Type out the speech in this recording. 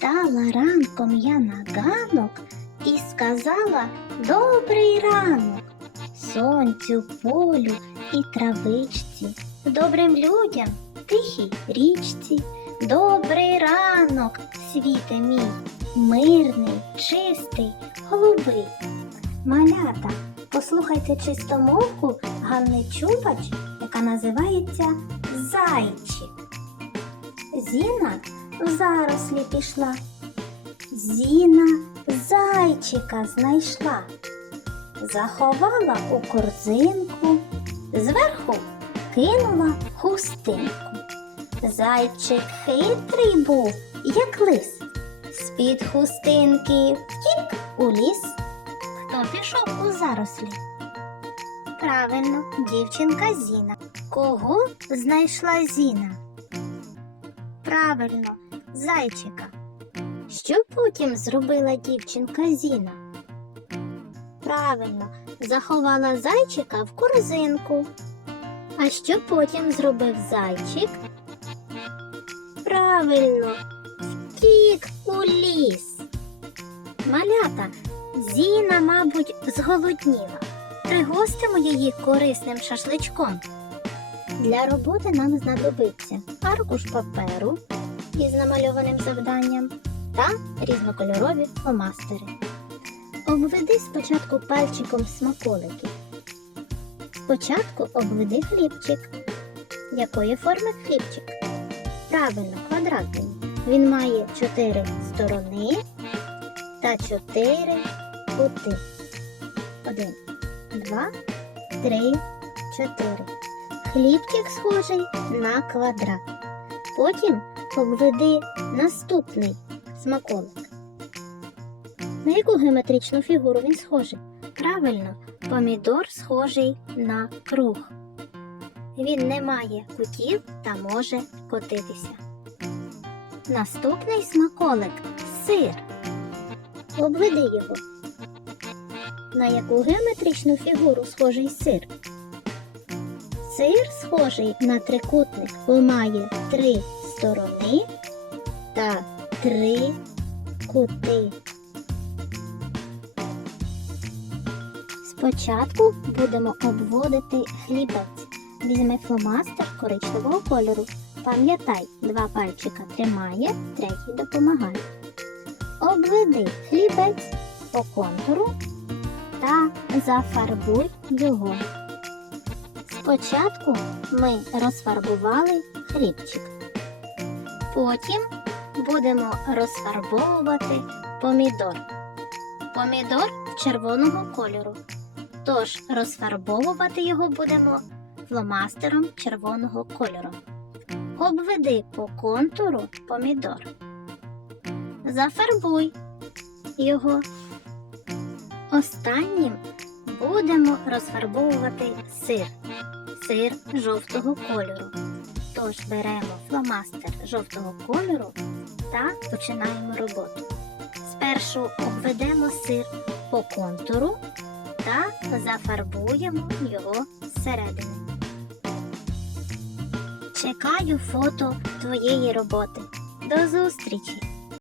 Встала ранком я на ганок і сказала добрий ранок сонцю, полю і травичці, добрим людям, тихій річці. Добрий ранок, світе мій, мирний, чистий, голубий. Малята, послухайте чистомовку Ганни Чубач, яка називається Зайчик. Зіна в зарослі пішла. Зіна зайчика знайшла, заховала у корзинку, зверху кинула хустинку. Зайчик хитрий був, як лис. З-під хустинки втік у ліс. Хто пішов у зарослі? Правильно, дівчинка Зіна. Кого знайшла Зіна? Правильно, зайчика. Що потім зробила дівчинка Зіна? Правильно, заховала зайчика в корзинку. А що потім зробив зайчик? Правильно, втік у ліс. Малята, Зіна, мабуть, зголодніла. Пригостимо її корисним шашличком. Для роботи нам знадобиться аркуш паперу із намальованим завданням та різнокольорові фломастери. Обведи спочатку пальчиком смаколики. Спочатку обведи хлібчик. Якої форми хлібчик? Правильно, квадратний. Він має чотири сторони та чотири кути. Один, два, три, чотири. Хлібчик схожий на квадрат. Потім обведи наступний смаколик. На яку геометричну фігуру він схожий? Правильно, помідор схожий на круг. Він не має кутів та може котитися. Наступний смаколик сир. Обведи його. На яку геометричну фігуру схожий сир? Сир схожий на трикутник, бо має три сторони та три кути. Спочатку будемо обводити хлібець. Візьми фломастер коричневого кольору. Пам'ятай, два пальчика тримає, третій допомагає. Обведи хлібець по контуру та зафарбуй його. Спочатку ми розфарбували хлібчик. Потім будемо розфарбовувати помідор. Помідор червоного кольору. Тож розфарбовувати його будемо фломастером червоного кольору. Обведи по контуру помідор. Зафарбуй його. Останнім будемо розфарбовувати сир. Сир жовтого кольору. Тож беремо фломастер жовтого кольору та починаємо роботу. Спершу обведемо сир по контуру та зафарбуємо його зсередини. Чекаю фото твоєї роботи. До зустрічі!